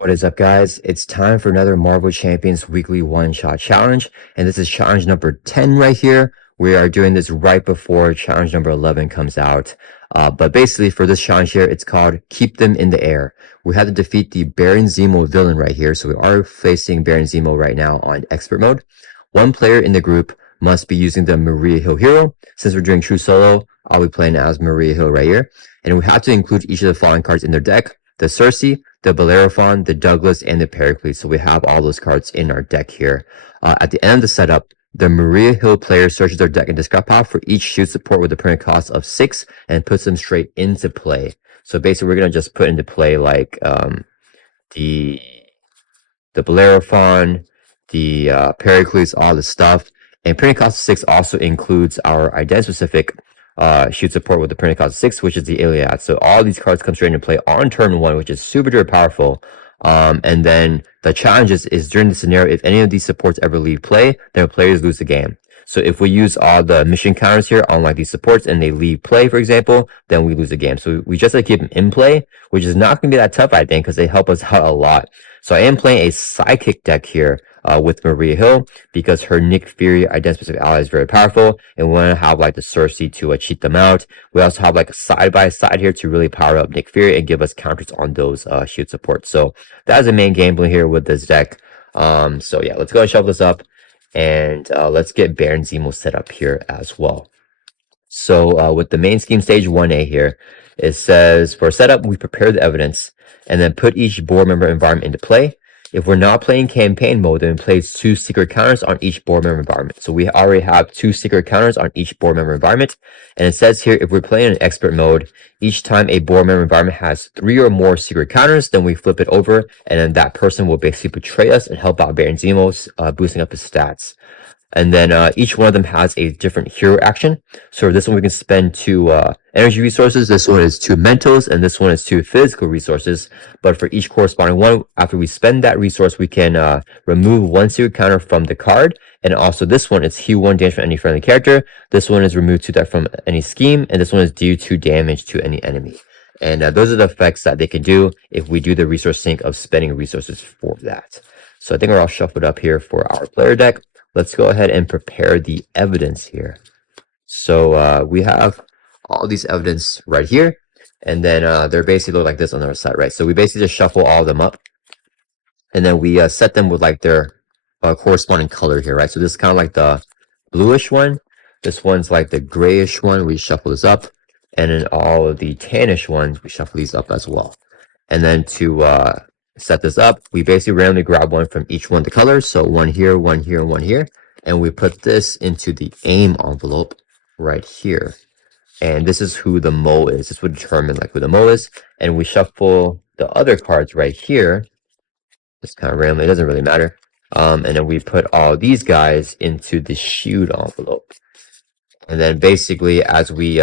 What is up, guys? It's time for another Marvel Champions weekly one-shot challenge, and this is challenge number 10 right here. We are doing this right before challenge number 11 comes out. But basically, for this challenge here, it's called Keep Them in the Air. We have to defeat the Baron Zemo villain right here, so we are facing Baron Zemo right now on expert mode. One player in the group must be using the Maria Hill hero. Since we're doing true solo, I'll be playing as Maria Hill right here. And we have to include each of the following cards in their deck: the Circe, the Bellerophon, the Douglas, and the Pericles. So we have all those cards in our deck here. At the end of the setup, the Maria Hill player searches their deck and discard pile for each shield support with a permanent cost of 6 and puts them straight into play. So basically, we're going to just put into play like the Bellerophon, the Pericles, all the stuff. And permanent cost of 6 also includes our identity-specific shoot support with the permanent cost of 6, which is the Iliad. So all these cards come straight into play on turn 1, which is super duper powerful. And then the challenge is during the scenario, if any of these supports ever leave play, then players lose the game. So if we use all the mission counters here on like these supports and they leave play, for example, then we lose the game. So we just like keep them in play, which is not going to be that tough, I think, because they help us out a lot. So I am playing a Psychic deck here with Maria Hill because her Nick Fury identity-specific ally is very powerful, and we want to have like the Circe to cheat them out. We also have like a side-by-side here to really power up Nick Fury and give us counters on those shield supports. So that is the main gameplay here with this deck. So yeah, let's go and shuffle this up, and let's get Baron Zemo set up here as well. So with the main scheme stage 1A here, it says for setup, we prepare the evidence and then put each board member environment into play. If we're not playing campaign mode, then we place 2 secret counters on each board member environment. So we already have 2 secret counters on each board member environment. And it says here, if we're playing in expert mode, each time a board member environment has 3 or more secret counters, then we flip it over, and then that person will basically betray us and help out Baron Zemo, boosting up his stats. And then each one of them has a different hero action. So this one we can spend 2 energy resources. This one is 2 mentals, and this one is 2 physical resources. But for each corresponding one, after we spend that resource, we can remove 1 secret counter from the card. And also this one is heal 1 damage from any friendly character. This one is remove 2 deck from any scheme, and this one is do 2 damage to any enemy. And those are the effects that they can do if we do the resource sync of spending resources for that. So I think we're all shuffled up here for our player deck. Let's go ahead and prepare the evidence here. So we have all these evidence right here, and then they're basically look like this on our side, right? So we basically just shuffle all of them up, and then we set them with like their corresponding color here, right? So this is kind of like the bluish one. This one's like the grayish one. We shuffle this up, and then all of the tannish ones, we shuffle these up as well. And then to set this up, we basically randomly grab one from each one of the colors. So one here, one here, and one here. And we put this into the aim envelope right here. And this is who the mole is. This would determine like who the mole is. And we shuffle the other cards right here. Just kind of randomly, it doesn't really matter. And then we put all these guys into the shield envelope. And then basically as we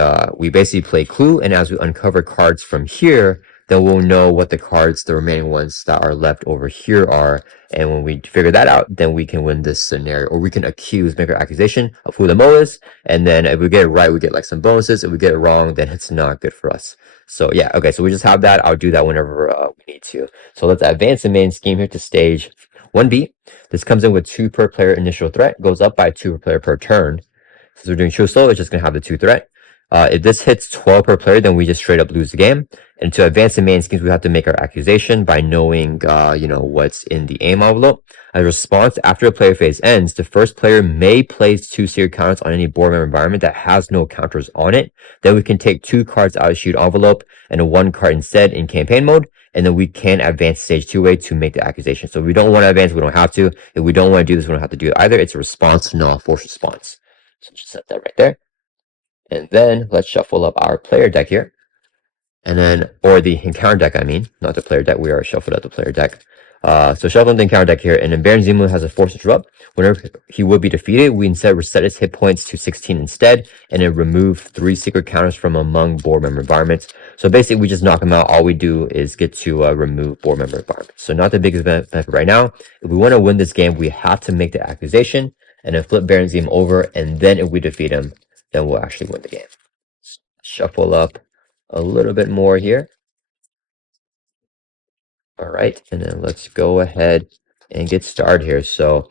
basically play Clue, and as we uncover cards from here, then we'll know what the cards, the remaining ones that are left over here are. And when we figure that out, then we can win this scenario, or we can make our accusation of who the mole is. And then if we get it right, we get like some bonuses. If we get it wrong, then it's not good for us. So yeah, okay, so we just have that. I'll do that whenever we need to. So let's advance the main scheme here to stage 1B. This comes in with 2 per player initial threat, goes up by 2 per player per turn. Since we're doing true solo, it's just going to have the 2 threat. If this hits 12 per player, then we just straight up lose the game. And to advance the main schemes, we have to make our accusation by knowing, what's in the aim envelope. As a response, after a player phase ends, the first player may place 2 secret counters on any board member environment that has no counters on it. Then we can take 2 cards out of the shield envelope and 1 card instead in campaign mode. And then we can advance stage 2A to make the accusation. So if we don't want to advance, we don't have to. If we don't want to do this, we don't have to do it either. It's a response, not a forced response. So just set that right there. And then let's shuffle up our player deck here. And then, or the encounter deck, I mean, not the player deck. We are shuffled up the player deck. So shuffling the encounter deck here, and then Baron Zemo has a force interrupt. Whenever he would be defeated, we instead reset his hit points to 16 instead, and then remove 3 secret counters from among board member environments. So basically, we just knock him out. All we do is get to remove board member environments. So not the biggest benefit right now. If we want to win this game, we have to make the accusation, and then flip Baron Zemo over, and then if we defeat him, then we'll actually win the game. Shuffle up a little bit more here. All right, and then let's go ahead and get started here. So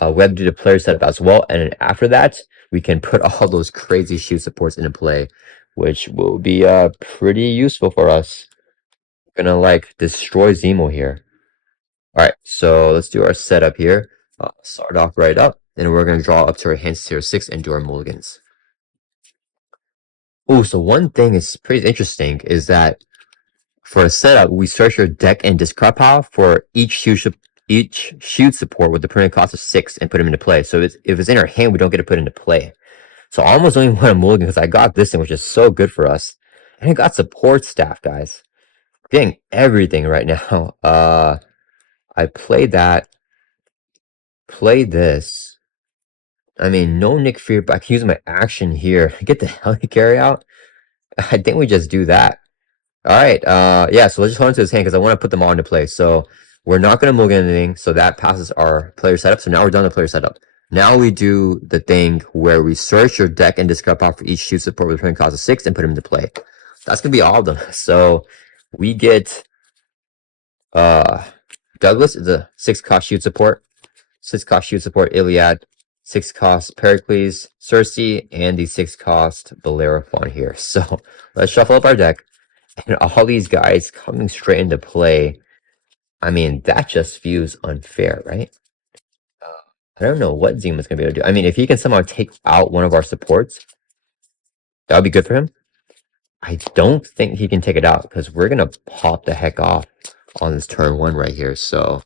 we have to do the player setup as well, and then after that, we can put all those crazy shoot supports into play, which will be pretty useful for us. We're gonna like destroy Zemo here. All right, so let's do our setup here. Start off right up, and we're gonna draw up to our hands tier 6 and do our mulligans. Oh, so one thing is pretty interesting is that for a setup, we search your deck and discard pile for each shoot support with the permanent cost of 6 and put them into play. So if it's in our hand, we don't get to put it into play. So I almost don't even want a mulligan because I got this thing, which is so good for us. And I got support staff, guys. Getting everything right now. I played that. Played this. I mean, no Nick Fury, but I can use my action here. Get the helicarry out. I think we just do that. All right. Yeah. So let's just hold on to his hand because I want to put them all into play. So we're not going to mulligan anything. So that passes our player setup. So now we're done the player setup. Now we do the thing where we search your deck and discard pile for each shoot support with a permanent cost of 6 and put them into play. That's gonna be all of them. So we get Douglas is a 6-cost shoot support, 6-cost shoot support Iliad, 6-cost Pericles, Circe, and the 6-cost Bellerophon here. So let's shuffle up our deck. And all these guys coming straight into play. I mean, that just feels unfair, right? I don't know what Zemo's going to be able to do. I mean, if he can somehow take out one of our supports, that would be good for him. I don't think he can take it out because we're going to pop the heck off on this turn 1 right here. So,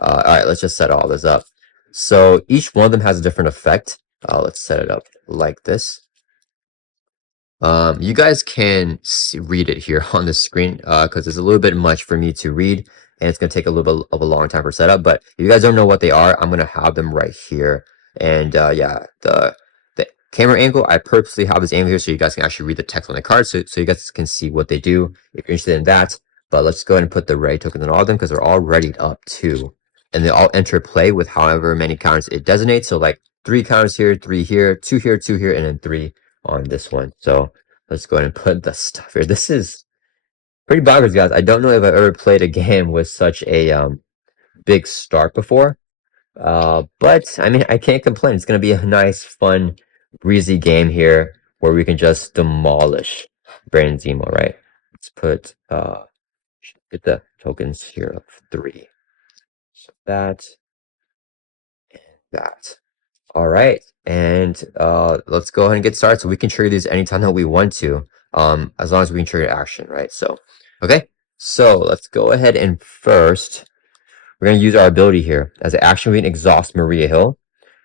all right, let's just set all this up. So each one of them has a different effect. Let's set it up like this. You guys can read it here on the screen because it's a little bit much for me to read and it's going to take a little bit of a long time for setup. But if you guys don't know what they are, I'm going to have them right here. And yeah, the camera angle, I purposely have this angle here so you guys can actually read the text on the card so you guys can see what they do if you're interested in that. But let's go ahead and put the ready tokens on all of them because they're all readied up too. And they all enter play with however many counters it designates. So like 3 counters here, 3 here, 2 here, 2 here, and then 3 on this one. So let's go ahead and put the stuff here. This is pretty bonkers, guys. I don't know if I've ever played a game with such a big start before. But I mean, I can't complain. It's going to be a nice, fun, breezy game here where we can just demolish Baron Zemo, right? Let's put, get the tokens here of 3. So that and that. All right. And let's go ahead and get started. So we can trigger these anytime that we want to, as long as we can trigger action, right? So, okay. So let's go ahead and first, we're going to use our ability here. As an action, we can exhaust Maria Hill.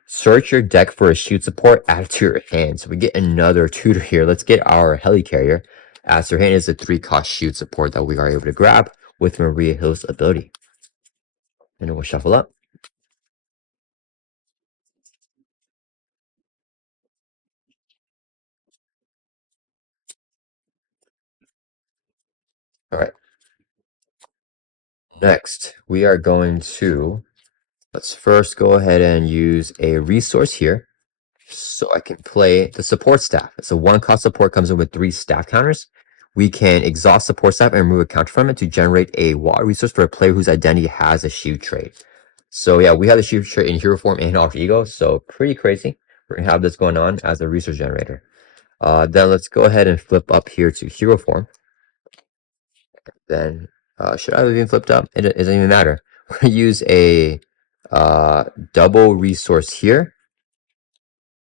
Search your deck for a shoot support, add it to your hand. So we get another tutor here. Let's get our helicarrier. As your hand is a 3-cost shoot support that we are able to grab with Maria Hill's ability. And then we'll shuffle up. All right. Next, we are going to, let's first go ahead and use a resource here. So I can play the support staff. It's a 1-cost support, comes in with 3 staff counters. We can exhaust support staff and remove a counter from it to generate a water resource for a player whose identity has a shield trait. So yeah, we have the shield trait in hero form and alter ego, so pretty crazy. We're gonna have this going on as a resource generator. Then let's go ahead and flip up here to hero form. Then should I have even flipped up? It doesn't even matter. We're gonna use a double resource here.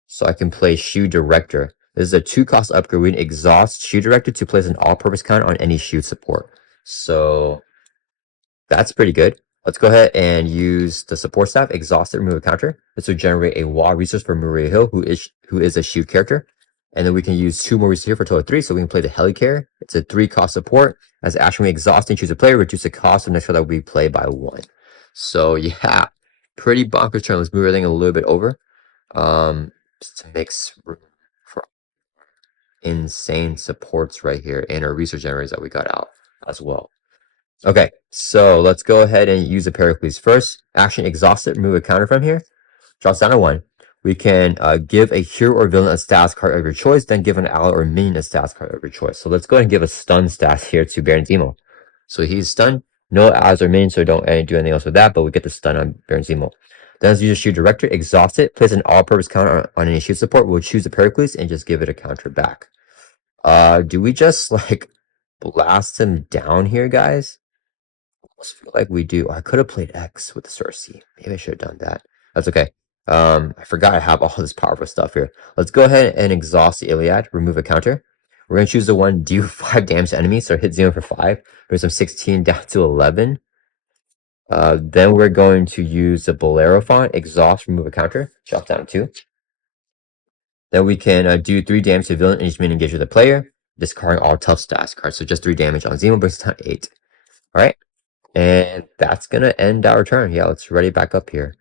So I can play Shoe Director. This is a 2-cost upgrade. We can exhaust Shoe Director to place an all-purpose count on any shoe support. So that's pretty good. Let's go ahead and use the support staff, exhaust it, remove a counter. This will generate a wall resource for Maria Hill, who is a shoe character. And then we can use 2 more resources here for a total of 3. So we can play the Helicarrier. It's a 3-cost support. As action, we exhaust and choose a player, reduce the cost of the next card that we play by 1. So yeah, pretty bonkers turn. Let's move everything a little bit over. Just to make room for insane supports right here and our resource generators that we got out as well. Okay, so let's go ahead and use the Pericles first. Action, exhaust it, remove a counter from here. Drops down to 1. We can give a hero or villain a status card of your choice, then give an ally or minion a status card of your choice. So let's go ahead and give a stun status here to Baron Zemo. So he's stunned. No allies or minions, so don't do anything else with that, but we get the stun on Baron Zemo. Then let's use a shoot director, exhaust it, place an all-purpose counter on any shoot support. We'll choose the Pericles and just give it a counter back. Do we just like blast him down here, guys? I almost feel like we do. I could have played X with the Circe. Maybe I should have done that. That's okay. I forgot I have all this powerful stuff here. Let's go ahead and exhaust the Iliad, remove a counter. We're gonna choose the one, do 5 damage to enemies, so hit 0 for 5. Bring some 16 down to 11. Then we're going to use the Bellerophon, exhaust, remove a counter, drop down to 2. Then we can do 3 damage to villain and each minion engaged with the player, discarding all tough stats cards. So just 3 damage on Zemo, brings it down to 8. Alright, and that's gonna end our turn. Yeah, let's ready back up here.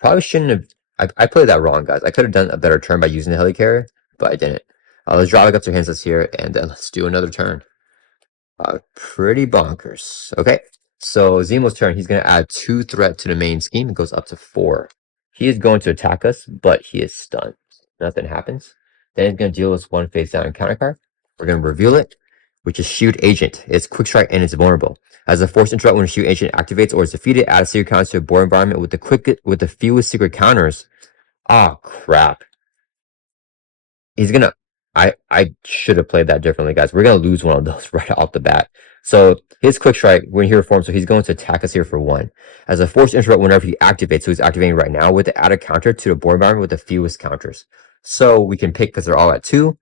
Probably shouldn't have. I played that wrong, guys. I could have done a better turn by using the helicarrier, but I didn't. Let's draw back up to hands us here, and then let's do another turn. Pretty bonkers. Okay, so Zemo's turn. He's going to add 2 threat to the main scheme. It goes up to 4. He is going to attack us, but he is stunned. Nothing happens. Then he's going to deal us 1 face down counter card. We're going to reveal it, which is Shield Agent. It's quick strike and it's vulnerable. As a force interrupt when a Shield Agent activates or is defeated, add a secret counter to a board environment with the fewest secret counters. Ah, crap. He's gonna. I should have played that differently, guys. We're gonna lose one of those right off the bat. So his quick strike when he reforms, so he's going to attack us here for 1. As a force interrupt whenever he activates, so he's activating right now with the added counter to the board environment with the fewest counters. So we can pick because they're all at 2.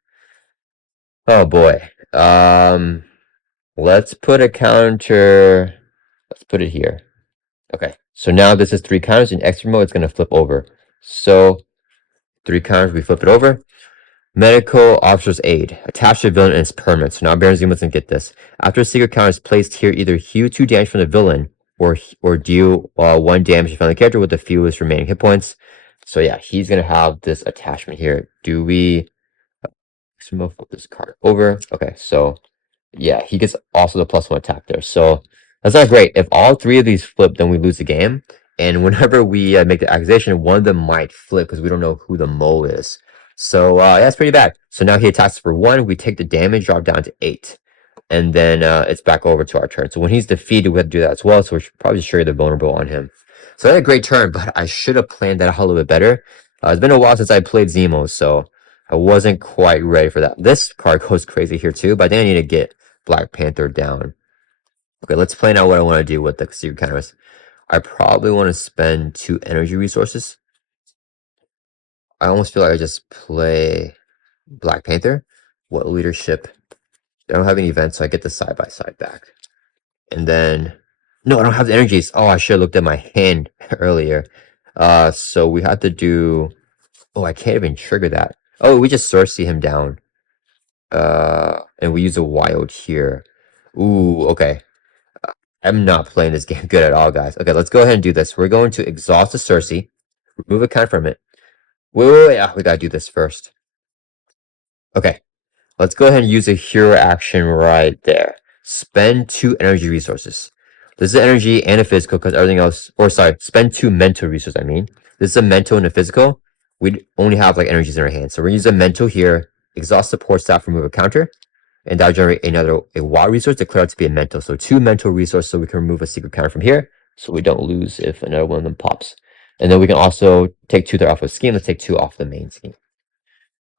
Oh boy. Let's put a counter. Let's put it here. Okay. So now this is 3 counters. In extra mode, it's gonna flip over. So 3 counters, we flip it over. Medical Officer's Aid. Attached to the villain and it's permanent. So now Baron Zemo doesn't get this. After a secret counter is placed here, either heal 2 damage from the villain or deal 1 damage to friendly character with the fewest remaining hit points. So yeah, he's going to have this attachment here. Do we flip this card over? Okay, so yeah, he gets also the +1 attack there. So that's not great. If all 3 of these flip, then we lose the game. And whenever we make the accusation, one of them might flip because we don't know who the mole is. So that's pretty bad. So now he attacks for 1. We take the damage, drop down to 8. And then it's back over to our turn. So when he's defeated, we have to do that as well. So we're probably sure they're vulnerable on him. So I had a great turn, but I should have planned that out a little bit better. It's been a while since I played Zemo, so I wasn't quite ready for that. This card goes crazy here too, but I think I need to get Black Panther down. Okay, let's plan out what I want to do with the secret counters. I probably want to spend 2 energy resources. I almost feel like I just play Black Panther. What leadership? I don't have any events, so I get the side-by-side back. And then... No, I don't have the energies. Oh, I should have looked at my hand earlier. So we have to do... Oh, I can't even trigger that. Oh, we just Circe him down. And we use a wild here. Ooh, okay. I'm not playing this game good at all, guys. Okay, let's go ahead and do this. We're going to exhaust the Circe. Remove a count from it. Wait. We gotta do this first. Okay. Let's go ahead and use a hero action right there. Spend 2 energy resources. This is the energy and a physical because everything else... Or sorry, spend 2 mental resources, I mean. This is a mental and a physical. We only have like energies in our hands. So we're going to use a mental here. Exhaust support staff, remove a counter. And that'll generate a wild resource declared to be a mental. So 2 mental resources so we can remove a secret counter from here. So we don't lose if another one of them pops. And then we can also take 2 that are off of scheme. Let's take 2 off the main scheme.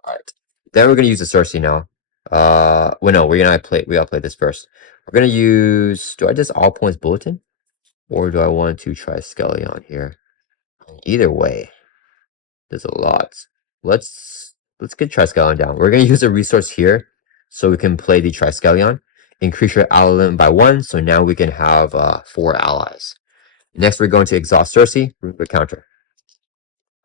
Alright. Then we're going to use the Circe now. Well, no, we gotta play this first. We're gonna use... Do I just all points bulletin? Or do I want to try Skeleton here? Either way, there's a lot. Let's get Triskelion down. We're gonna use a resource here so we can play the Triskelion. Increase your ally limit by 1, so now we can have 4 allies. Next, we're going to exhaust Circe, remove a counter.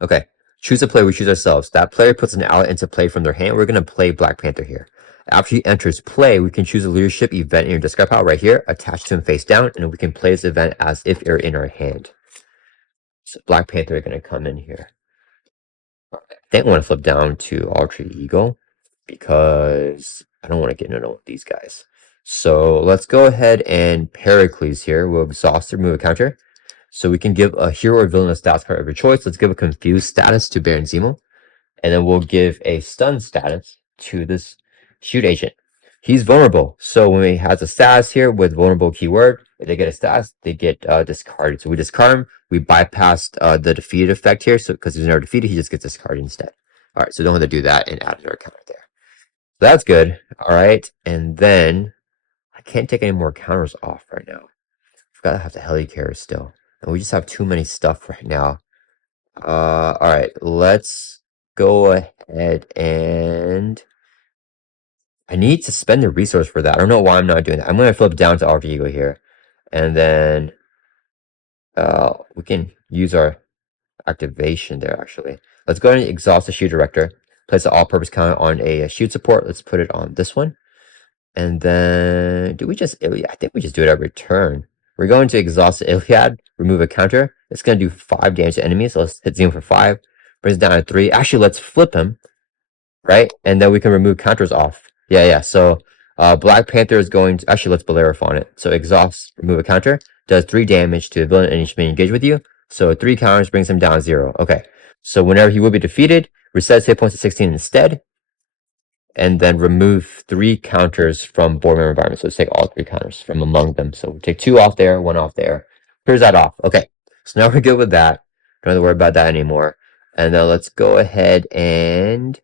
Okay, choose a player, we choose ourselves. That player puts an ally into play from their hand. We're gonna play Black Panther here. After he enters play, we can choose a leadership event in your discard pile right here, attach to him face down, and we can play this event as if it were in our hand. So Black Panther are going to come in here. I think I want to flip down to Alter Ego because I don't want to get into with these guys. So let's go ahead and Pericles here. We'll exhaust or remove a counter. So we can give a hero or villain a status card of your choice. Let's give a confused status to Baron Zemo. And then we'll give a stun status to this shoot agent. he's vulnerable. So when he has a status here with vulnerable keyword, if they get a status, they get discarded. So we discard him. We bypassed the defeated effect here. So because he's never defeated, he just gets discarded instead. All right, so don't have to do that and add another counter there. So that's good. All right, and then I can't take any more counters off right now. Forgot I have the helicarrier still, and we just have too many stuff right now. All right, let's go ahead and I need to spend the resource for that. I don't know why I'm not doing that. I'm going to flip down to alter ego here, and then we can use our activation there. Actually, let's go ahead and exhaust the shield director. Place the all-purpose counter on a shield support. Let's put it on this one, and then do we just? I think we just do it every turn. We're going to exhaust the Iliad, remove a counter. It's going to do 5 damage to enemies. So let's hit Zemo for 5. Brings it down to 3. Actually, let's flip him, right? And then we can remove counters off. Yeah. So Black Panther is going to... Actually, let's Bellerophon it. So exhaust, remove a counter. Does 3 damage to the villain and each minion engaged with you. So 3 counters brings him down to 0. Okay. So whenever he will be defeated, resets hit points to 16 instead. And then remove 3 counters from board member environment. So let's take all 3 counters from among them. So we take 2 off there, 1 off there. Clears that off. Okay. So now we're good with that. Don't have to worry about that anymore. And then let's go ahead and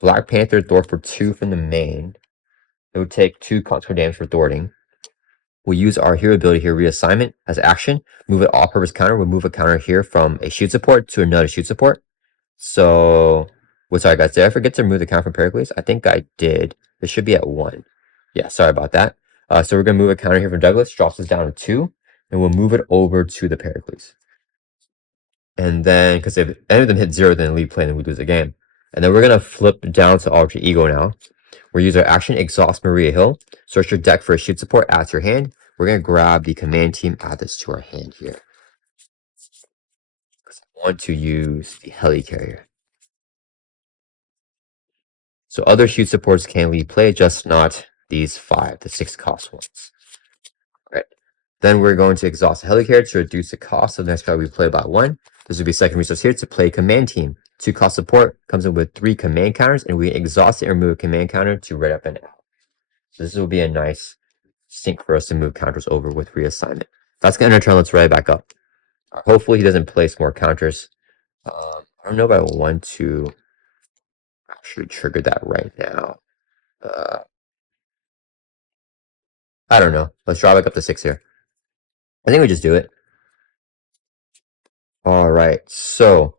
Black Panther thwart for 2 from the main. It would take 2 consequent damage for thwarting. We'll use our hero ability here, reassignment, as action. Move an all-purpose counter. We'll move a counter here from a shield support to another shield support. So, sorry guys, did I forget to remove the counter from Pericles? I think I did. It should be at 1. Yeah, sorry about that. So we're going to move a counter here from Douglas, drops us down to 2, and we'll move it over to the Pericles. And then, because if any of them hit 0, then leave play and we lose the game. And then we're going to flip down to alter ego now. We'll use our action, exhaust Maria Hill. Search your deck for a shield support, add to your hand. We're going to grab the command team, add this to our hand here. Because I want to use the helicarrier. So other shield supports can lead play, just not these 5, the 6 cost ones. All right. Then we're going to exhaust the helicarrier to reduce the cost of the next card we play by 1. This would be second resource here to play command team. 2 cost support comes in with 3 command counters, and we exhaust it and remove a command counter to red up and out. So this will be a nice sync for us to move counters over with reassignment. That's going to end our turn. Let's red back up. Hopefully he doesn't place more counters. I don't know if I want to actually trigger that right now. I don't know. Let's draw back up to 6 here. I think we just do it. All right. So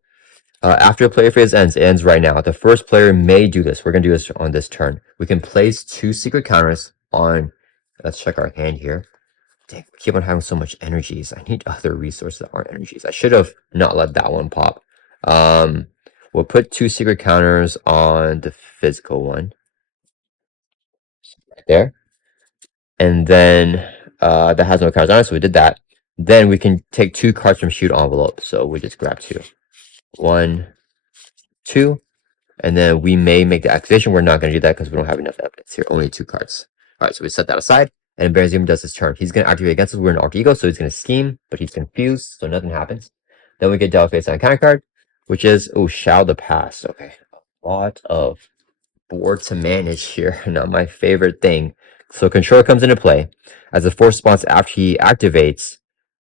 after the player phase ends, it ends right now. The first player may do this. We're going to do this on this turn. We can place 2 secret counters on... Let's check our hand here. Dang, we keep on having so much energies. I need other resources that aren't energies. I should have not let that one pop. We'll put 2 secret counters on the physical one. Right there. And then that has no cards on it, so we did that. Then we can take 2 cards from shoot envelope. So we just grab 2. 1, 2. And then we may make the accusation. We're not going to do that because we don't have enough evidence here. Only 2 cards. All right, so we set that aside. And Baron Zemo does his turn. He's going to activate against us. We're in alter ego, so he's going to scheme, but he's confused, so nothing happens. Then we get dealt face on a counter card, which is, S.H.I.E.L.D pass. Okay, a lot of board to manage here. Not my favorite thing. So control comes into play. As a force response after he activates,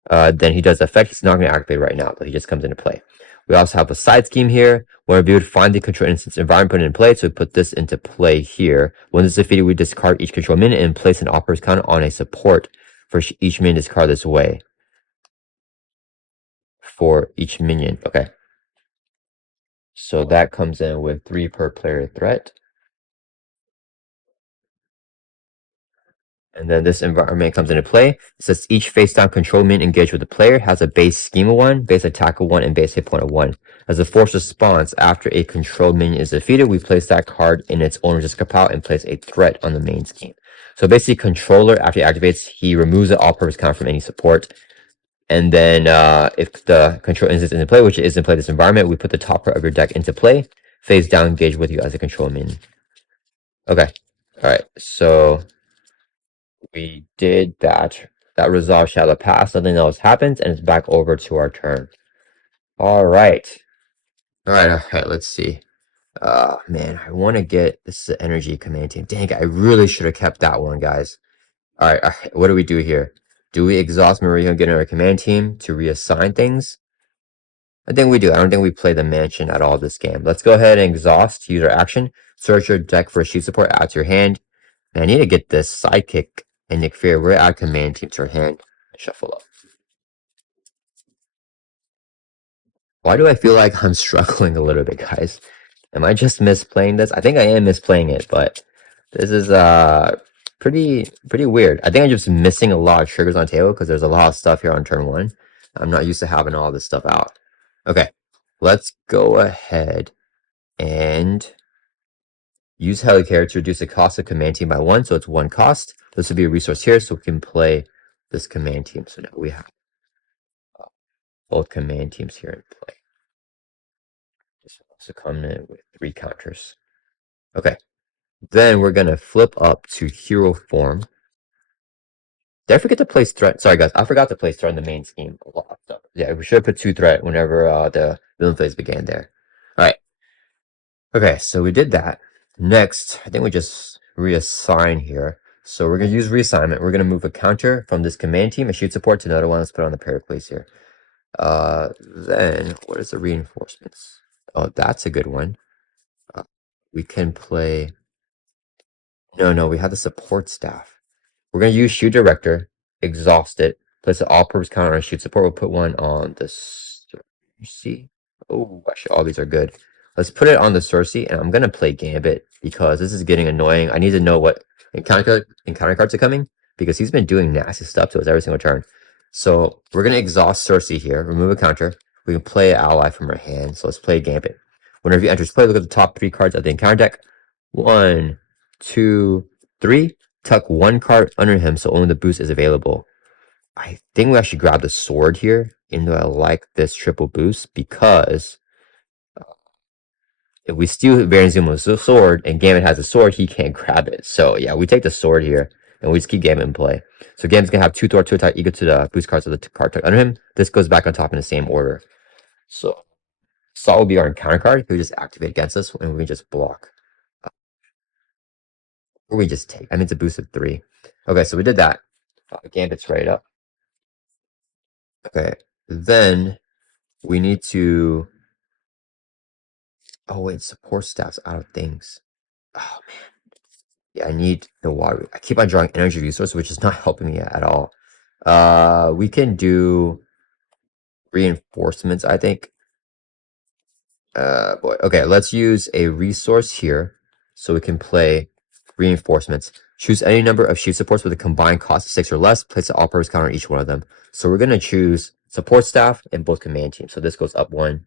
then he does the effect. He's not going to activate right now, but he just comes into play. We also have a side scheme here. When reviewed, find the control instance environment, put it in play. So we put this into play here. When this is defeated, we discard each control minion and place an operator's counter on a support for each minion discard this way. For each minion. Okay. So that comes in with 3 per player threat. And then this environment comes into play. It says each face-down control minion engaged with the player has a base scheme of 1, base attack of 1, and base hit point of 1. As a force response, after a controlled minion is defeated, we place that card in its own resistant pile and place a threat on the main scheme. So basically, controller, after he activates, he removes the all-purpose counter from any support. And then if the control instance is in play, which is in play this environment, we put the top part of your deck into play, face down, engage with you as a control minion. Okay. All right. So we did that. That resolve shadow pass. Nothing else happens, and it's back over to our turn. All right. All right. Let's see. Man, I want to get this is an energy command team. Dang, I really should have kept that one, guys. All right, what do we do here? Do we exhaust Maria and get our command team to reassign things? I think we do. I don't think we play the mansion at all this game. Let's go ahead and exhaust, use our action. Search your deck for sheet support, add to your hand. And I need to get this sidekick and Nick Fury. We're add command team to our hand. Shuffle up. Why do I feel like I'm struggling a little bit, guys? Am I just misplaying this? I think I am misplaying it, but this is pretty weird. I think I'm just missing a lot of triggers on the table because there's a lot of stuff here on turn one. I'm not used to having all this stuff out. Okay, let's go ahead and use Helicarrier to reduce the cost of command team by 1, so it's 1 cost. This will be a resource here, so we can play this command team. So now we have both command teams here in play. This will also come in with 3 counters. Okay, then we're going to flip up to hero form. Did I forget to place threat? Sorry, guys, I forgot to place threat in the main scheme. A lot of stuff. Yeah, we should have put 2 threat whenever the villain phase began there. All right. Okay, so we did that. Next, I think we just reassign here. So we're going to use reassignment. We're going to move a counter from this command team, a shoot support, to another one. Let's put on the Pericles here. Then, what is the reinforcements? Oh, that's a good one. We can play... No, we have the support staff. We're going to use shoot director, exhaust it, place an all-purpose counter on shoot support. We'll put one on the Circe. Oh, actually, all these are good. Let's put it on the Circe, and I'm going to play Gambit because this is getting annoying. I need to know what encounter cards are coming because he's been doing nasty stuff to us every single turn. So we're going to exhaust Circe here, remove a counter. We can play an ally from our hand, so let's play Gambit. Whenever you enter play, look at the top 3 cards of the encounter deck. 1, 2, 3. Tuck 1 card under him so only the boost is available. I think we actually grab the sword here, even though I like this triple boost, because if we steal Baron Zemo's sword and Gambit has a sword, he can't grab it. So yeah, we take the sword here and we just keep Gambit in play. So Gambit's gonna have 2 Thor, 2 attack equal to the boost cards of the card tucked under him. This goes back on top in the same order. So Saw will be our encounter card. We just activate against us and we just block. Or we just take. I mean, it's a boost of 3. Okay, so we did that. Gambit's right up. Okay, then we need to... Oh wait, support staff's out of things. Oh man. Yeah, I need the water. I keep on drawing energy resource, which is not helping me at all. We can do reinforcements, I think. Boy. Okay, let's use a resource here so we can play reinforcements. Choose any number of shoot supports with a combined cost of 6 or less. Place an all-purpose counter on each one of them. So we're gonna choose support staff and both command teams. So this goes up 1,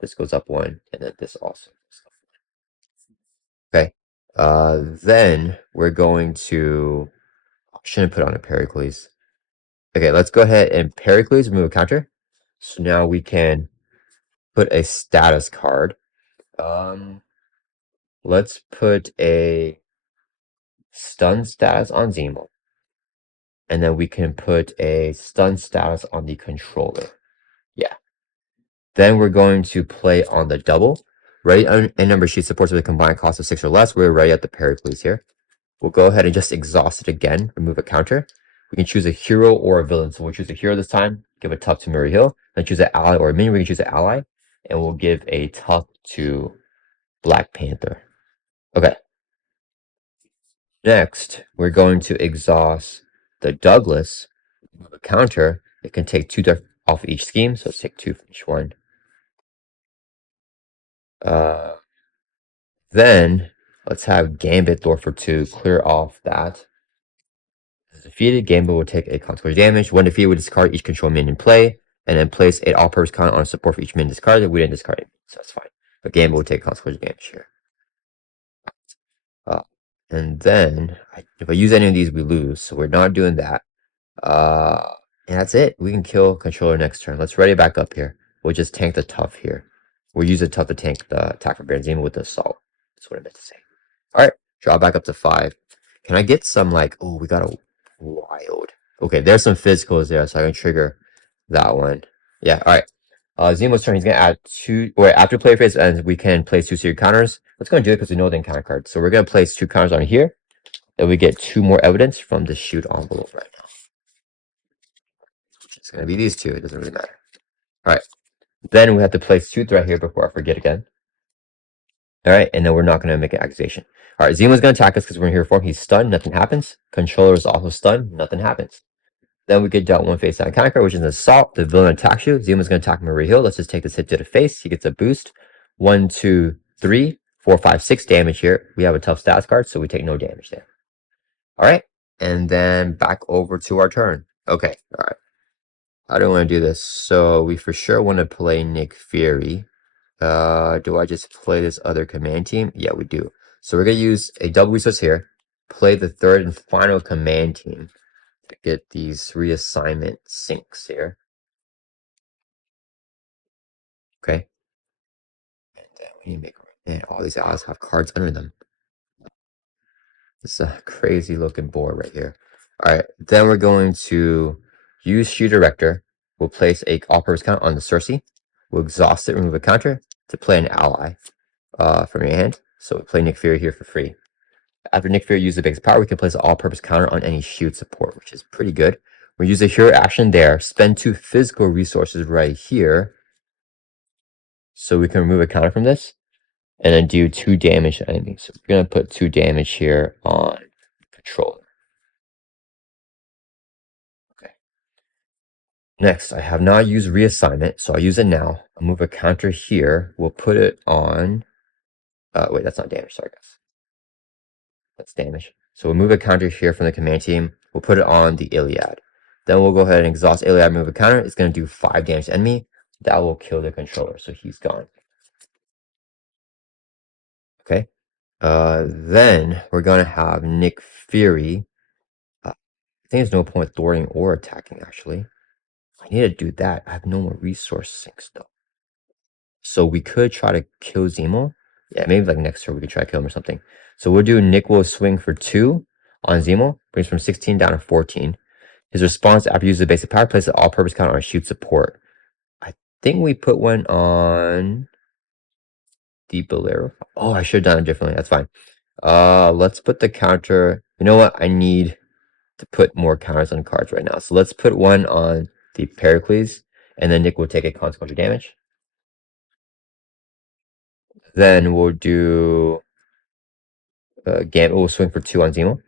this goes up 1, and then this also. Okay. Then we're going to... I shouldn't put on a Pericles. Okay, let's go ahead and Pericles, remove a counter. So now we can put a status card. Let's put a stun status on Zemo. And then we can put a stun status on the controller. Yeah. Then we're going to play on the double. Ready and number sheet supports with a combined cost of 6 or less. We're ready at the Pericles here. We'll go ahead and just exhaust it again, remove a counter. We can choose a hero or a villain. So we'll choose a hero this time, give a tough to Murray Hill. Then choose an ally or a minion, we can choose an ally. And we'll give a tough to Black Panther. Okay. Next, we're going to exhaust the Douglas. Remove a counter. It can take 2 off each scheme, so let's take 2 from each one. Then, let's have Gambit Thor for 2, clear off that. Defeated, Gambit will take a consequence damage. When defeated, we discard each control minion in play, and then place an all-purpose counter on support for each minion discarded. We didn't discard it, so that's fine. But Gambit will take consequence damage here. And then, if I use any of these, we lose, so we're not doing that. And that's it. We can kill controller next turn. Let's ready back up here. We'll just tank the tough here. We'll use the tough to tank the attack for Baron Zemo with the assault. That's what I meant to say. Alright, draw back up to 5. Can I get some, like, oh, we got a wild. Okay, there's some physicals there, so I can trigger that one. Yeah, alright. Zemo's turn, he's gonna add two, or after player phase ends, we can place two secret counters. Let's go and do it because we know the encounter card. So we're gonna place two counters on here, and we get two more evidence from the shoot envelope right now. It's gonna be these two, it doesn't really matter. Alright. Then we have to place two right here before I forget again. Alright, and then we're not gonna make an accusation. Alright, Zemo's gonna attack us because we're in hero form. He's stunned, nothing happens. Controller is also stunned, nothing happens. Then we get dealt one face down counter card, which is an assault. The villain attacks you. Zemo's gonna attack Marie Hill. Let's just take this hit to the face. He gets a boost. 1, 2, 3, 4, 5, 6 damage here. We have a tough stats card, so we take no damage there. Alright. And then back over to our turn. Okay, alright. I don't want to do this. So we for sure want to play Nick Fury. Do I just play this other command team? Yeah, we do. So we're gonna use a double resource here. Play the third and final command team to get these reassignment syncs here. Okay. And we need to make, man, all these allies have cards under them. This is a crazy looking board right here. Alright, then we're going to use Shoe Director. We'll place a all-purpose count on the Circe. We'll exhaust it, remove a counter to play an ally from your hand. So we play Nick Fury here for free. After Nick Fury uses the biggest power, we can place an all-purpose counter on any shoot support, which is pretty good. We use a hero action there, spend 2 physical resources right here, so we can remove a counter from this, and then do 2 damage to enemies. So we're gonna put 2 damage here on controller. Okay. Next, I have not used reassignment, so I'll use it now. I'll move a counter here. We'll put it on. Wait, that's not damage. Sorry, guys. That's damage. So we'll move a counter here from the command team. We'll put it on the Iliad. Then we'll go ahead and exhaust Iliad, move a counter. It's going to do 5 damage to enemy. That will kill the controller, so he's gone. Okay. Then we're going to have Nick Fury. I think there's no point thwarting or attacking, actually. I need to do that. I have no more resource sinks, though. So we could try to kill Zemo. Yeah, maybe like next turn we could try to kill him or something. So we'll do Nick will swing for 2 on Zemo. Brings from 16 down to 14. His response after using the basic power places an all-purpose counter on shoot support. I think we put one on the Bellerophon. Oh, I should have done it differently. That's fine. Let's put the counter. You know what? I need to put more counters on cards right now. So let's put one on the Pericles, and then Nick will take a consequential damage. Then we'll do Gambit will swing for 2 on Zemo.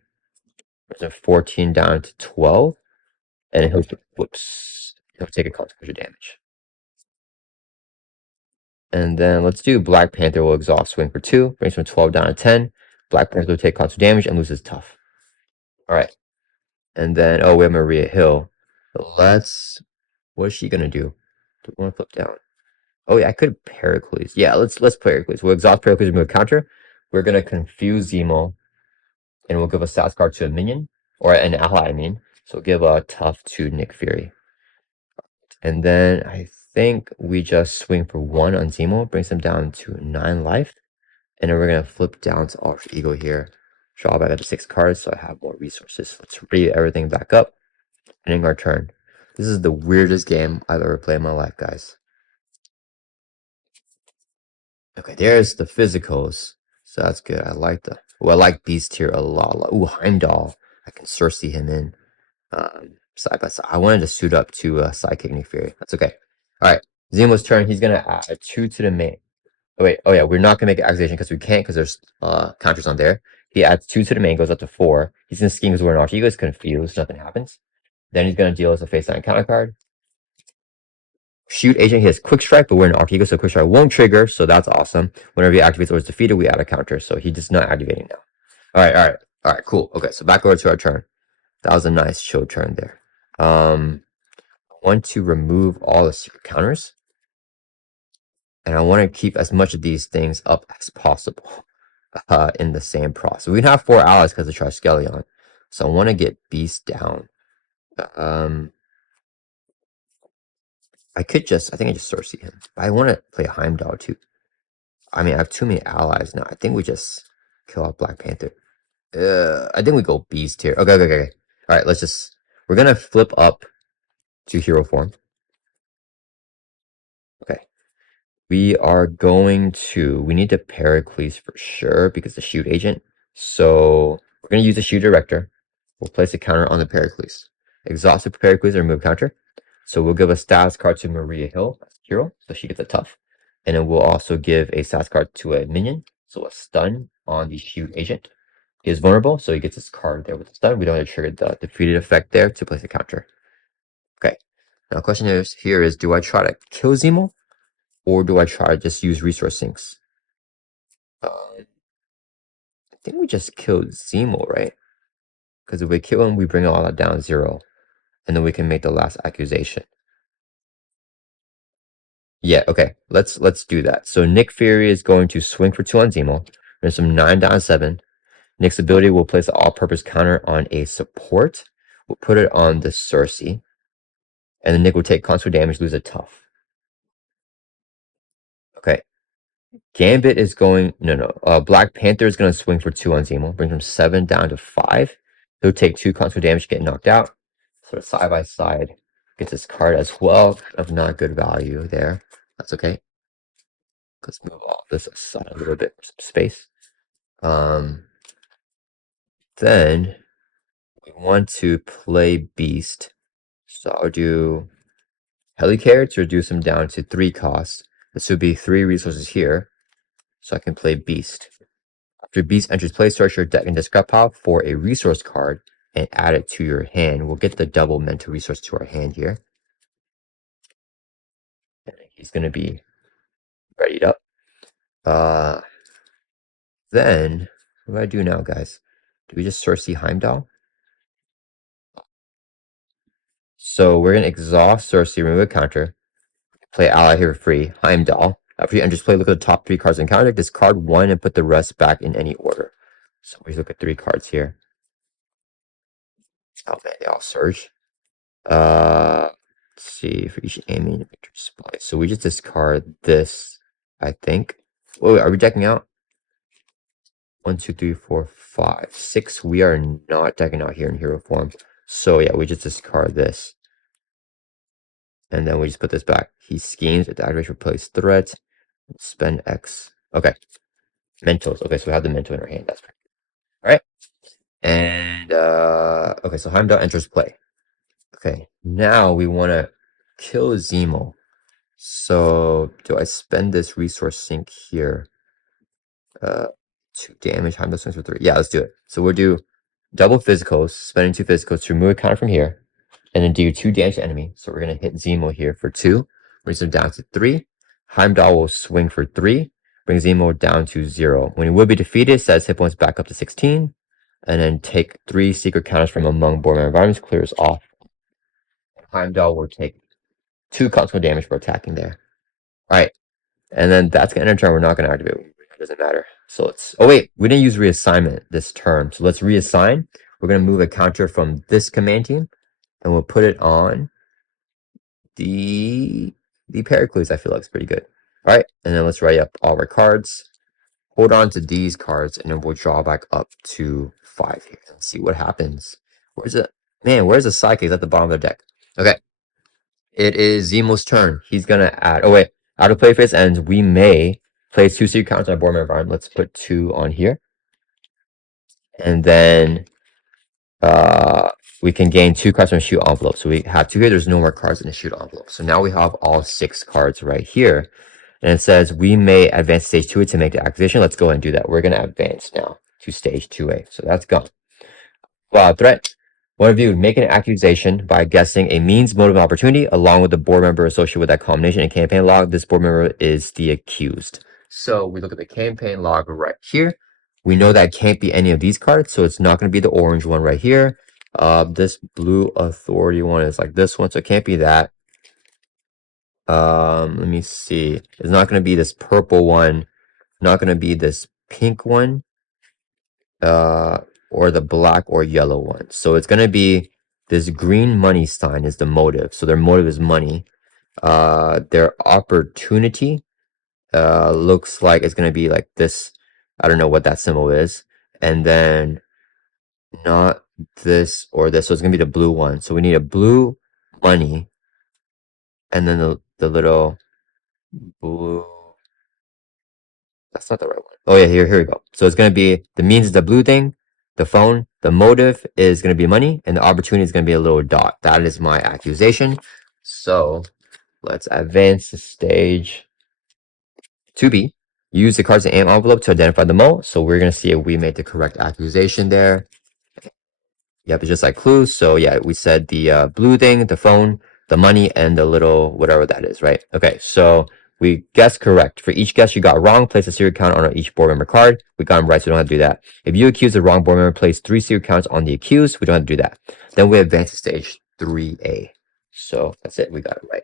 There's a 14 down to 12. And he'll take a consequential damage. And then let's do Black Panther will exhaust swing for 2, brings from 12 down to 10. Black Panther will take consequential damage and loses tough. Alright. And then we have Maria Hill. What is she gonna do? Do we want to flip down? Oh yeah, I could Pericles. Yeah, let's Pericles. We'll exhaust Pericles, remove a counter. We're gonna confuse Zemo, and we'll give a stats card to a minion, or an ally, I mean. So we'll give a tough to Nick Fury. And then I think we just swing for 1 on Zemo, brings him down to 9 life. And then we're gonna flip down to Alter Ego here. Draw back up to 6 cards, so I have more resources. Let's read everything back up. Ending our turn. This is the weirdest game I've ever played in my life, guys. Okay, there's the physicals. So that's good. I like I like Beast here a lot. Ooh, Heimdall. I can Circe him in. Side by side. I wanted to suit up to Sidekick Nick Fury. That's okay. Alright. Zemo's turn. He's gonna add 2 to the main. Oh wait, oh yeah, we're not gonna make an accusation because we can't because there's counters on there. He adds 2 to the main, goes up to 4. He's gonna scheme because we're an archer. He goes confused, nothing happens. Then he's gonna deal us a face down counter card. Shoot agent, he has quick strike, but we're an archer, so quick strike won't trigger, so that's awesome. Whenever he activates or is defeated, we add a counter, so he's just not activating now. Alright, cool. Okay, so back over to our turn. That was a nice show turn there. I want to remove all the secret counters. And I want to keep as much of these things up as possible in the same process. We can have 4 allies because of Triskelion. So I want to get Beast down. I think I just Circe him. But I want to play Heimdall too. I mean, I have too many allies now. I think we just kill off Black Panther. I think we go Beast here. Okay. Alright, we're going to flip up to hero form. We are going to, we need the Pericles for sure because the shield agent. So we're going to use the shield director. We'll place a counter on the Pericles. Exhausted Pericles or remove counter. So we'll give a status card to Maria Hill as hero, so she gets a tough. And then we'll also give a status card to a minion, so a stun on the shield agent. He is vulnerable, so he gets his card there with the stun. We don't have to trigger the defeated effect there to place a counter. Okay. Now the question is, do I try to kill Zemo? Or do I try to just use resource sinks? I think we just killed Zemo, right? Because if we kill him, we bring all that down 0. And then we can make the last accusation. Yeah, okay. Let's do that. So Nick Fury is going to swing for 2 on Zemo. There's some 9 down 7. Nick's ability will place an all-purpose counter on a support. We'll put it on the Circe. And then Nick will take constant damage, lose a tough. Okay. Gambit is going... No. Black Panther is going to swing for 2 on Zemo. Bring from 7 down to 5. He'll take 2 constant damage, get knocked out. Sort of side by side. Gets his card as well. Of not good value there. That's okay. Let's move all this aside a little bit for some space. Then we want to play Beast. So I'll do Helicarrots or reduce them down to 3 costs. This would be 3 resources here. So I can play Beast. After Beast enters play, search your deck and discard pile for a resource card and add it to your hand. We'll get the double mental resource to our hand here. And he's going to be readied up. Then, what do I do now, guys? Do we just Circe Heimdall? So we're going to exhaust Circe, remove a counter, play ally here for free, Heimdall. After you enters play, look at the top 3 cards in counter deck, discard 1 and put the rest back in any order. So we look at 3 cards here. Oh man, they all surge. Let's see, for each aiming display. So we just discard this, I think. Wait, are we decking out? 1, 2, 3, 4, 5, 6. We are not decking out here in hero form. So yeah, we just discard this. And then we just put this back. He schemes at the activation replace threat. Spend X. Okay. Mentals. Okay, so we have the mental in our hand. That's great. Alright. And okay, so Heimdall enters play. Okay, now we want to kill Zemo. So do I spend this resource sink here? 2 damage, Heimdall swings for 3. Yeah, let's do it. So we'll do double physicals, spending 2 physicals to remove a counter from here, and then do 2 damage to enemy. So we're gonna hit Zemo here for 2, brings him down to 3. Heimdall will swing for 3, bring Zemo down to 0. When he will be defeated, sets hit points back up to 16, and then take 3 secret counters from among board member environments, clears off. Heimdall will take 2 consequential damage for attacking there. Alright, and then that's gonna end our turn. We're not gonna activate it. It doesn't matter. So let's... Oh wait, we didn't use reassignment this turn. So let's reassign. We're gonna move a counter from this command team, and we'll put it on the Pericles. I feel like it's pretty good. Alright, and then let's write up all our cards. Hold on to these cards, and then we'll draw back up to 5 here and see what happens. Where's it? Man, where's the Psychic? At the bottom of the deck. Okay. It is Zemo's turn. He's gonna add... Oh wait, out of play phase ends, we may place 2 secret counters on our board member environment. Let's put 2 on here. And then we can gain 2 cards from the shoot envelope. So we have 2 here. There's no more cards in the shoot envelope. So now we have all 6 cards right here. And it says we may advance stage 2A to make the acquisition. Let's go ahead and do that. We're going to advance now to stage 2A. So that's gone. Wow, threat. One of you make an accusation by guessing a means, motive, and opportunity along with the board member associated with that combination and campaign log. This board member is the accused. So we look at the campaign log right here. We know that can't be any of these cards, so it's not going to be the orange one right here. This blue authority one is like this one, so it can't be that. Let me see. It's not going to be this purple one. Not going to be this pink one. Or the black or yellow one. So it's going to be this green money sign is the motive. So their motive is money. Their opportunity looks like it's going to be like this. I don't know what that symbol is. And then not this or this. So it's going to be the blue one. So we need a blue money. And then the little blue That's not the right one. Oh yeah, here we go. So it's gonna be the means is the blue thing, the phone, the motive is gonna be money, and the opportunity is gonna be a little dot. That is my accusation. So let's advance to stage 2B. Use the cards and aim envelope to identify the mole. So we're gonna see if we made the correct accusation there. Yep, it's just like clues. So yeah, we said the blue thing, the phone, the money, and the little whatever that is, right? Okay, so we guessed correct. For each guess you got wrong, place a secret count on each board member card. We got them right, so we don't have to do that. If you accuse the wrong board member, place 3 secret counts on the accused. We don't have to do that. Then we advance to stage 3A. So that's it. We got it right.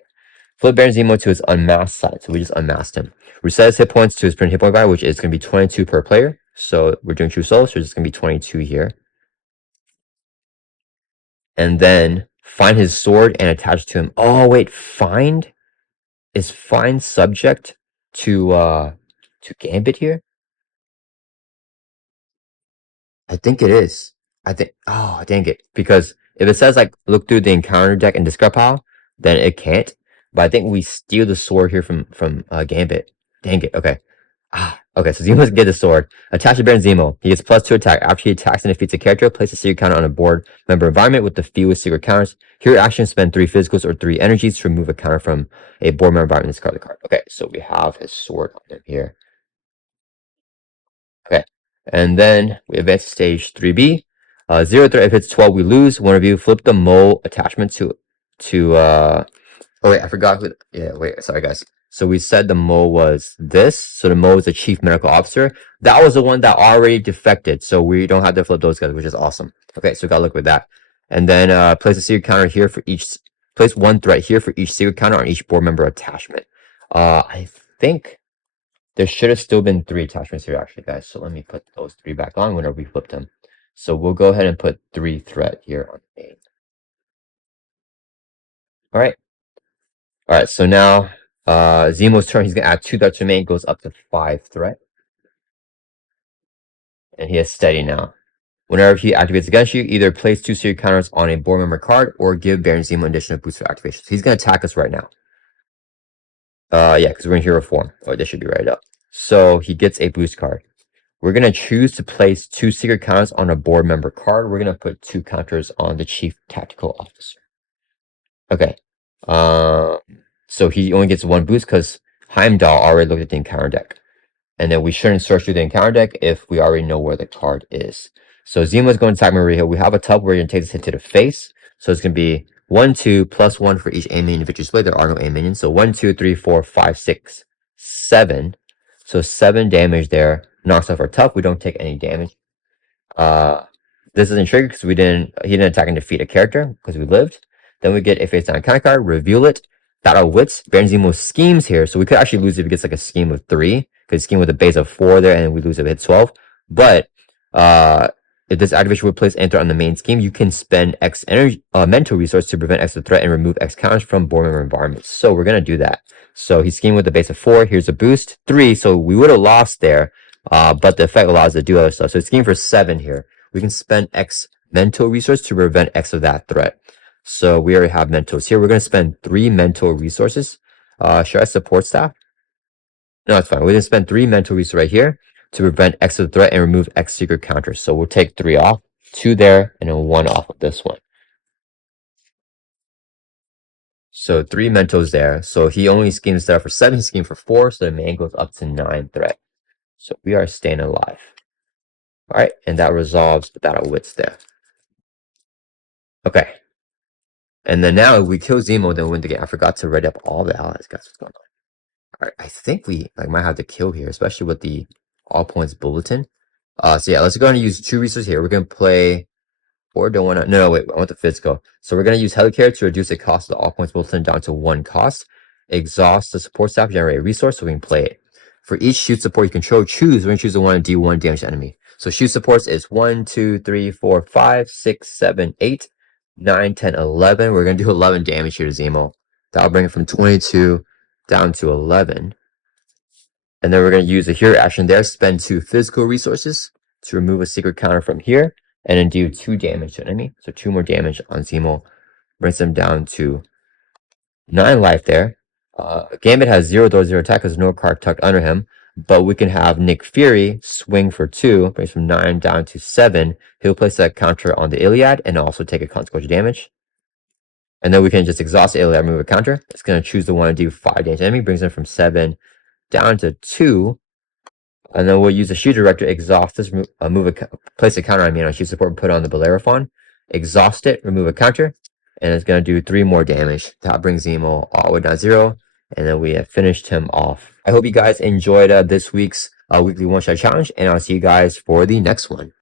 Flip Baron Zemo to his unmasked side. So we just unmasked him. Reset his hit points to his printed hit point value, which is going to be 22 per player. So we're doing true souls, so it's going to be 22 here. And then find his sword and attach it to him. Oh wait, find is find subject to Gambit here? I think it is. I think oh dang it. Because if it says like look through the encounter deck and discard pile, then it can't. But I think we steal the sword here from Gambit. Dang it. Okay. Okay, so Zemo must get the sword. Attach to Baron Zemo. He gets +2 attack. After he attacks and defeats a character, place a secret counter on a board member environment with the fewest secret counters. Here, action spend 3 physicals or 3 energies to remove a counter from a board member environment and discard the card. Okay, so we have his sword on him here. Okay, and then we advance to stage 3B. 0 threat. If it's 12, we lose. One of you flip the mole attachment to oh wait, I forgot who. Yeah, wait, sorry guys. So we said the mole was this. So the mole is the chief medical officer. That was the one that already defected. So we don't have to flip those guys, which is awesome. Okay, so we gotta look with that. And then place a secret counter here for each. Place 1 threat here for each secret counter on each board member attachment. I think there should have still been 3 attachments here, actually, guys. So let me put those 3 back on whenever we flip them. So we'll go ahead and put 3 threat here on the main. All right. All right, so now Zemo's turn. He's gonna add 2 threat to main, goes up to 5 threat, and he has steady now. Whenever he activates against you, either place 2 secret counters on a board member card or give Baron Zemo additional boost for activation. So he's gonna attack us right now. Yeah, because we're in hero form. Oh, this should be right up. So he gets a boost card. We're gonna choose to place 2 secret counters on a board member card. We're gonna put 2 counters on the chief tactical officer. Okay. So he only gets 1 boost because Heimdall already looked at the encounter deck. And then we shouldn't search through the encounter deck if we already know where the card is. So Zemo's going to attack Maria here. We have a tub where you're going to take this hit to the face. So it's going to be 1, 2, +1 for each aim minion individual display. There are no aim minions. So 1, 2, 3, 4, 5, 6, 7. So 7 damage there. Knocks off our tub. We don't take any damage. This isn't triggered because he didn't attack and defeat a character because we lived. Then we get a face down counter card, reveal it. Battle wits. Baron Zemo schemes here. So we could actually lose if he gets like a scheme of 3. Because scheme with a base of 4 there and we lose if it hits 12. But if this activation would place enter on the main scheme, you can spend X energy mental resource to prevent X threat and remove X counters from board member environments. So we're gonna do that. So he's scheming with a base of 4. Here's a boost 3. So we would have lost there, but the effect allows us to do other stuff. So it's scheming for 7 here. We can spend X mental resource to prevent X of that threat. So we already have mentals here. We're gonna spend 3 mental resources. Should I support staff? No, it's fine. We're gonna spend 3 mental resources right here to prevent X of the threat and remove X secret counters. So we'll take 3 off, 2 there, and then 1 off of this one. So 3 mentals there. So he only schemes there for 7, he schemed for 4, so the man goes up to 9 threat. So we are staying alive. Alright, and that resolves the battle wits there. Okay. And then now if we kill Zemo, then we win the game. I forgot to write up all the allies, guys. What's going on? Alright, I think we might have to kill here, especially with the all points bulletin. So yeah, let's go ahead and use 2 resources here. We're gonna play, or don't want to. No, wait, I want the physical. So we're gonna use Helicare to reduce the cost of the all points bulletin down to 1 cost. Exhaust the support staff, generate a resource so we can play it. For each shoot support you control, choose. We're gonna choose the one to do 1 damage to enemy. So shoot supports is 1, 2, 3, 4, 5, 6, 7, 8, 9, 10, 11. We're gonna do 11 damage here to Zemo. That'll bring it from 22 down to 11. And then we're going to use a hero action there, spend 2 physical resources to remove a secret counter from here, and then do 2 damage to an enemy. So 2 more damage on Zemo, brings him down to 9 life there. Gambit has 0 attack because no card tucked under him. but we can have Nick Fury swing for 2, brings from 9 down to 7. He'll place that counter on the Iliad and also take a consequential damage. And then we can just exhaust the Iliad, remove a counter. It's going to choose the one to do 5 damage to enemy, brings them from 7 down to 2. And then we'll use the Shield Director, exhaust this, place a counter on me on Shield Support, and put on the Bellerophon. Exhaust it, remove a counter, and it's going to do 3 more damage. That brings Zemo all the way down to 0, and then we have finished him off. I hope you guys enjoyed this week's weekly one-shot challenge, and I'll see you guys for the next one.